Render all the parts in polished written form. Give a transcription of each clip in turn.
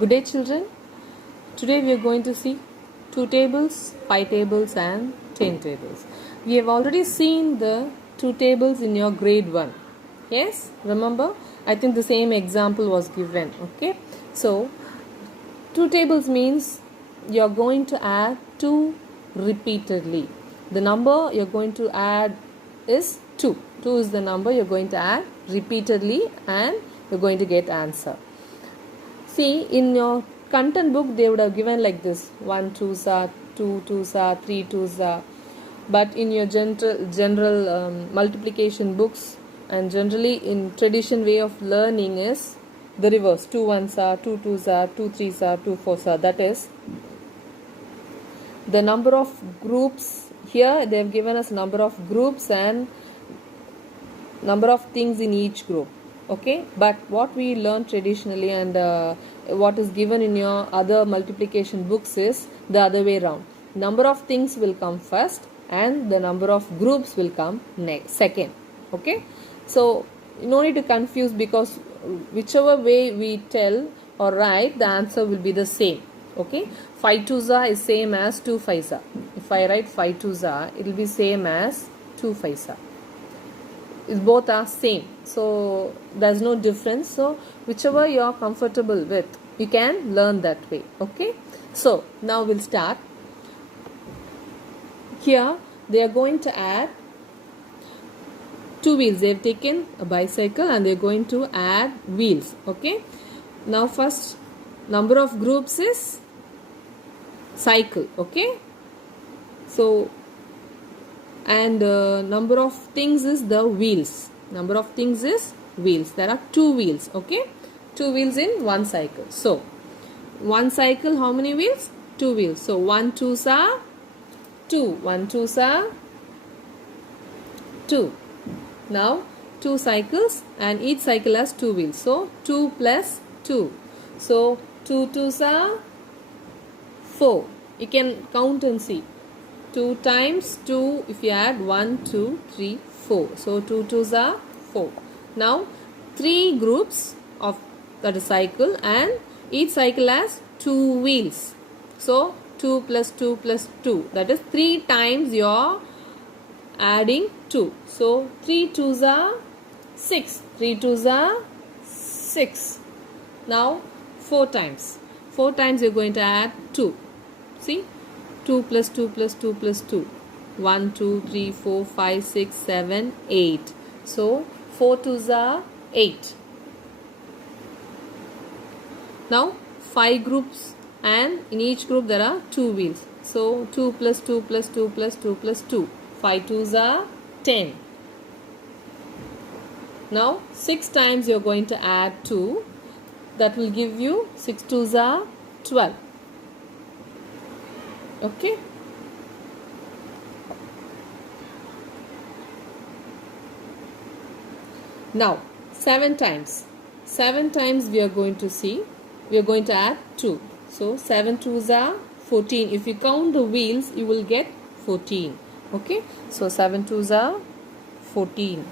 Good day, children. Today we are going to see 2 tables, 5 tables and 10 tables. We have already seen the 2 tables in your grade 1. Yes, remember? I think the same example was given. Okay. So, 2 tables means you are going to add 2 repeatedly. The number you are going to add is 2. 2 is the number you are going to add repeatedly and you are going to get answer. See, in your content book, they would have given like this: 1 2s are, 2 2s are, 3 2s are. But in your general multiplication books and generally in tradition way of learning is the reverse: 2 1s are, 2 2s are, 2 3s are, 2 4s are. That is the number of groups. Here they have given us number of groups and number of things in each group. Okay, but what we learn traditionally and what is given in your other multiplication books is the other way around. Number of things will come first and the number of groups will come second. Okay, so no need to confuse, because whichever way we tell or write, the answer will be the same. Okay, 5 2s are is same as 2 5s are. If I write 5 2s are, it will be same as 2 5s are. Both are same, so there's no difference. So whichever you are comfortable with, you can learn that way. Okay, so now we'll start. Here they are going to add 2 wheels. They've taken a bicycle and they're going to add wheels. Okay, now first number of groups is cycle. Okay, so and number of things is the wheels. Number of things is wheels. There are 2 wheels. Okay, 2 wheels in one cycle. So one cycle, how many wheels? 2 wheels. So 1 2s are 2. 1 2s are 2. Now 2 cycles and each cycle has 2 wheels. So 2 plus 2. So 2 2s are 4. You can count and see. 2 times 2, if you add 1 2 3 4, so 2 2s are 4. Now 3 groups of that is cycle and each cycle has 2 wheels, so 2 plus 2 plus 2, that is 3 times you're adding 2. So 3 2s are 6. 3 2s are 6. Now 4 times you're going to add 2. See, 2 plus 2 plus 2 plus 2. 1 2 3 4 5 6 7 8. So 4 2s are 8. Now 5 groups and in each group there are 2 wheels. So 2 plus 2 plus 2 plus 2 plus 2. 5 2s are 10. Now 6 times you are going to add 2. That will give you 6 2s are 12. Okay. Now 7 times. 7 times we are going to see. We are going to add 2. So 7 2s are 14. If you count the wheels, you will get 14. Okay. So 7 2s are 14.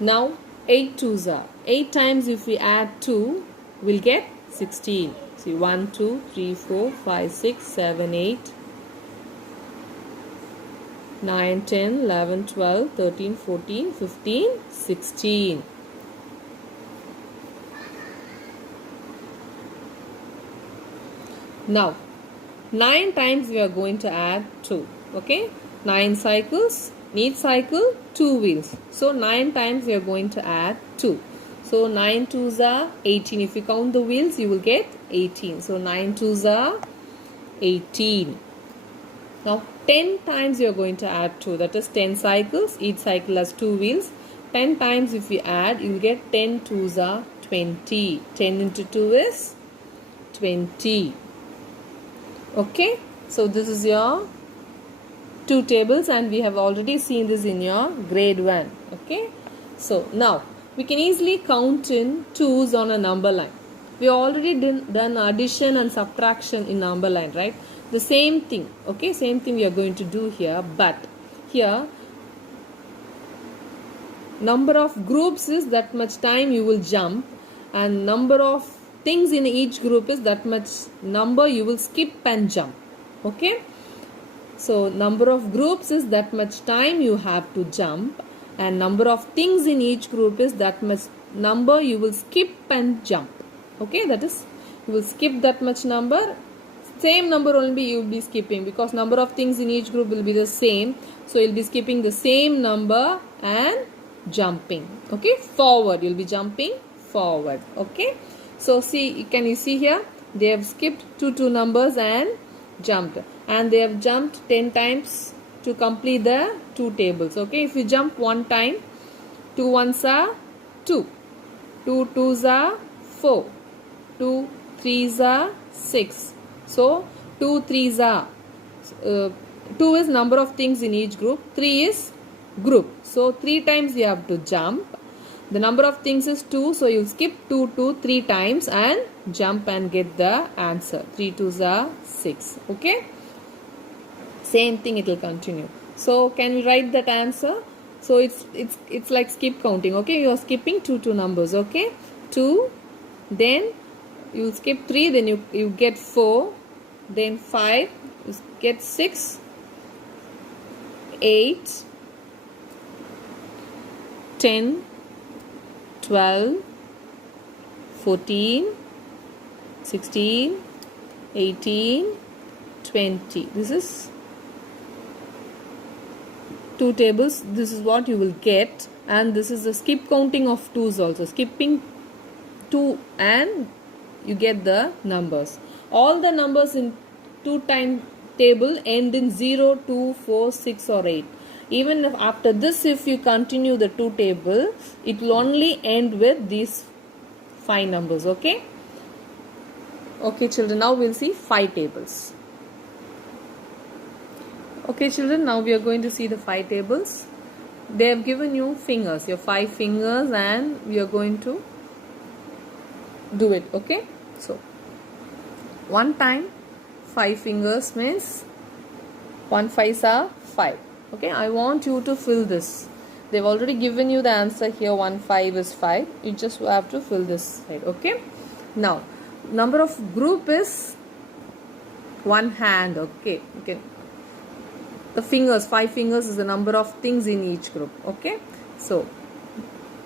Now 8 2s are. 8 times if we add 2, we'll get 16. See, 1 2 3 4 5 6 7 8. 9, 10, 11, 12, 13, 14, 15, 16. Now, 9 times we are going to add 2. Okay? 9 cycles, each cycle 2 wheels. So, 9 times we are going to add 2. So, 9 2s are 18. If you count the wheels, you will get 18. So, 9 2s are 18. Now 10 times you are going to add 2, that is 10 cycles, each cycle has 2 wheels. 10 times if you add, you will get 10 2s are 20. 10 into 2 is 20. Okay, so this is your 2 tables and we have already seen this in your grade 1. Okay, so now we can easily count in 2s on a number line. We already done addition and subtraction in number line, right? The same thing. Okay, same thing we are going to do here, but here number of groups is that much time you will jump and number of things in each group is that much number you will skip and jump. Okay. So number of groups is that much time you have to jump, and number of things in each group is that much number you will skip and jump. Okay, that is, you will skip that much number, same number only you will be skipping, because number of things in each group will be the same. So you will be skipping the same number and jumping. Okay, forward, you will be jumping forward. Okay, so see, can you see here, they have skipped two numbers and jumped, and they have jumped 10 times to complete the 2 tables. Okay, if you jump 1 time, 2 ones are 2, 2 twos are 4, 2 threes are 6. So 2 threes are 2 is number of things in each group, 3 is group. So 3 times you have to jump. The number of things is 2, so you skip 2 3 times and jump and get the answer. 3 twos are 6. Okay, same thing, it will continue. So can we write that answer? So it's like skip counting. Okay, you are skipping two numbers. Okay, 2, then you skip 3, then you get 4, then 5, you get 6, 8, 10, 12, 14, 16, 18, 20. This is 2 tables. This is what you will get, and this is the skip counting of 2's also. Skipping 2 and you get the numbers. All the numbers in 2 time table end in 0, 2, 4, 6 or 8. Even if after this, if you continue the 2 table, it will only end with these 5 numbers. Okay. Okay children, now we'll see 5 tables. Okay children, now we are going to see the 5 tables. They have given you fingers, your 5 fingers, and we are going to do it. Okay, so 1 time 5 fingers means 1 5s are 5. Okay, I want you to fill this. They've already given you the answer here. 1 5 is 5. You just have to fill this side. Okay, now number of group is 1 hand. Okay, the fingers, 5 fingers is the number of things in each group. Okay, so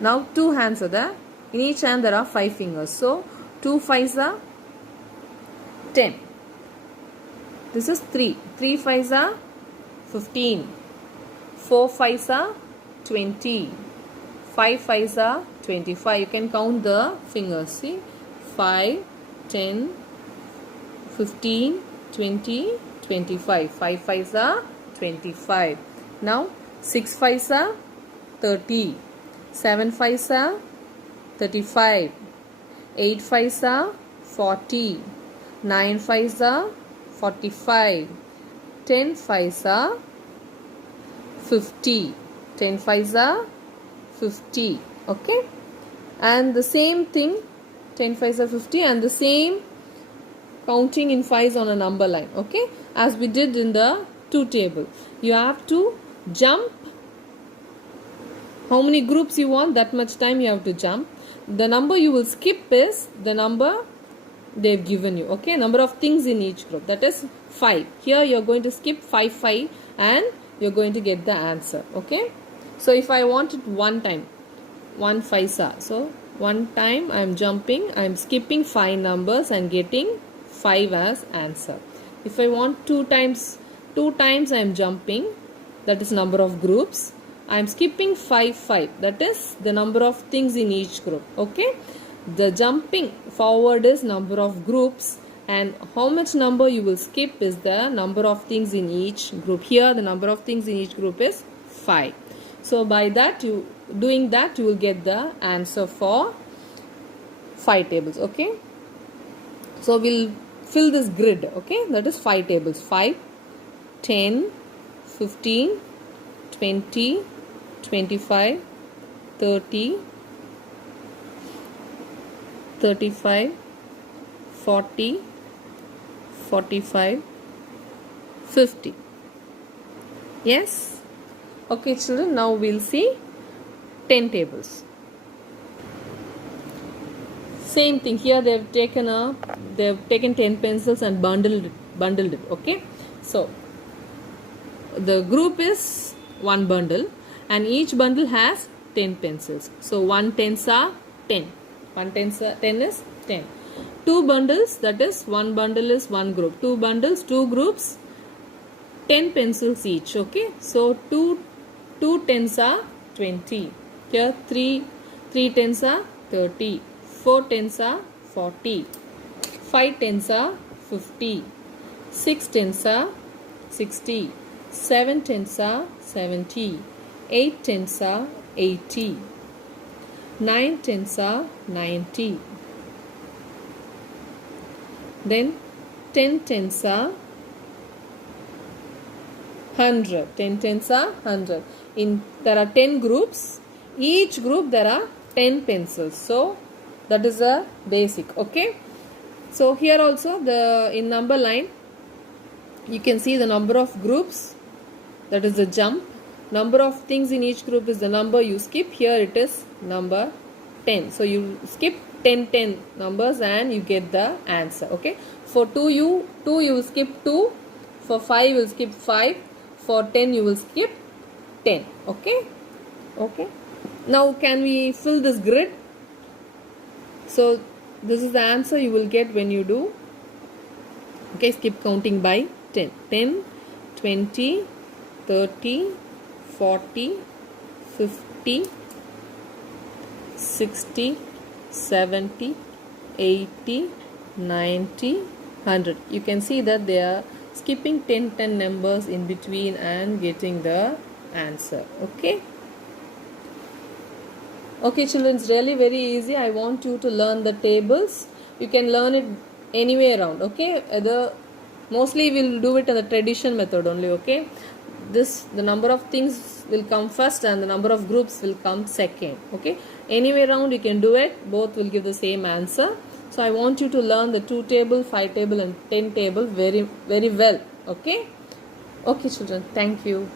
now 2 hands are there. In each hand there are 5 fingers. So 2 5s are 10. This is 3. 3 5s are 15. 4 5s are 20. 5 5s are 25. You can count the fingers. See, 5, 10, 15, 20, 25. 5 5s are 25. Now 6 5s are 30. 7 5s are 35. 8 5s are 40. 9 5s are 45. 10 5s are 50. 10 5s are 50. Okay, and the same thing, 10 5s are 50, and the same counting in 5s on a number line. Okay, as we did in the 2 table. You have to jump. How many groups you want, that much time you have to jump. The number you will skip is the number they've given you. Okay, number of things in each group, that is 5. Here you are going to skip 5 5 and you are going to get the answer. Okay, so if I want it 1 time, 1 5s are, so 1 time I am jumping, I am skipping 5 numbers and getting 5 as answer. If I want 2 times I am jumping, that is number of groups. I am skipping 5 5, that is the number of things in each group. Okay, the jumping forward is number of groups, and how much number you will skip is the number of things in each group. Here the number of things in each group is 5. So by that, doing that, you will get the answer for 5 tables. Okay, so we'll fill this grid. Okay, that is 5 tables. 5, 10, 15, 20, 25, 30, 35, 40, 45, 50. Yes? Okay children, now we'll see 10 tables. Same thing here, they've taken 10 pencils and bundled it. Okay, so the group is one bundle and each bundle has 10 pencils. So 1 tens are 10. 10 is 10. Two bundles, that is one bundle is one group. Two bundles, two groups, 10 pencils each. Okay, so two tens are 20. Here 3 tens are 30. 4 tens are 40. 5 tens are 50. 6 tens are 60. 7 tens are 70. 8 tens are 80. 9 tens are 90. Then 10 tens are 100. 10 tens are 100. There are 10 groups. Each group there are 10 pencils. So that is a basic. Okay. So here also in number line you can see the number of groups, that is the jump. Number of things in each group is the number you skip. Here it is number 10. So you skip 10 numbers and you get the answer. Okay. For 2 you will skip 2. For 5 you will skip 5. For 10 you will skip 10. Okay. Okay. Now can we fill this grid? So this is the answer you will get when you do. Okay, skip counting by 10. 10, 20, 30, 40, 50, 60, 70, 80, 90, 100. You can see that they are skipping 10 numbers in between and getting the answer. Okay. Okay children, it's really very easy. I want you to learn the tables. You can learn it anywhere around. Okay. Mostly we'll do it in the tradition method only. Okay. The number of things will come first and the number of groups will come second. Okay. Anywhere around you can do it. Both will give the same answer. So I want you to learn the 2 table, 5 table and 10 table very, very well. Okay. Okay children. Thank you.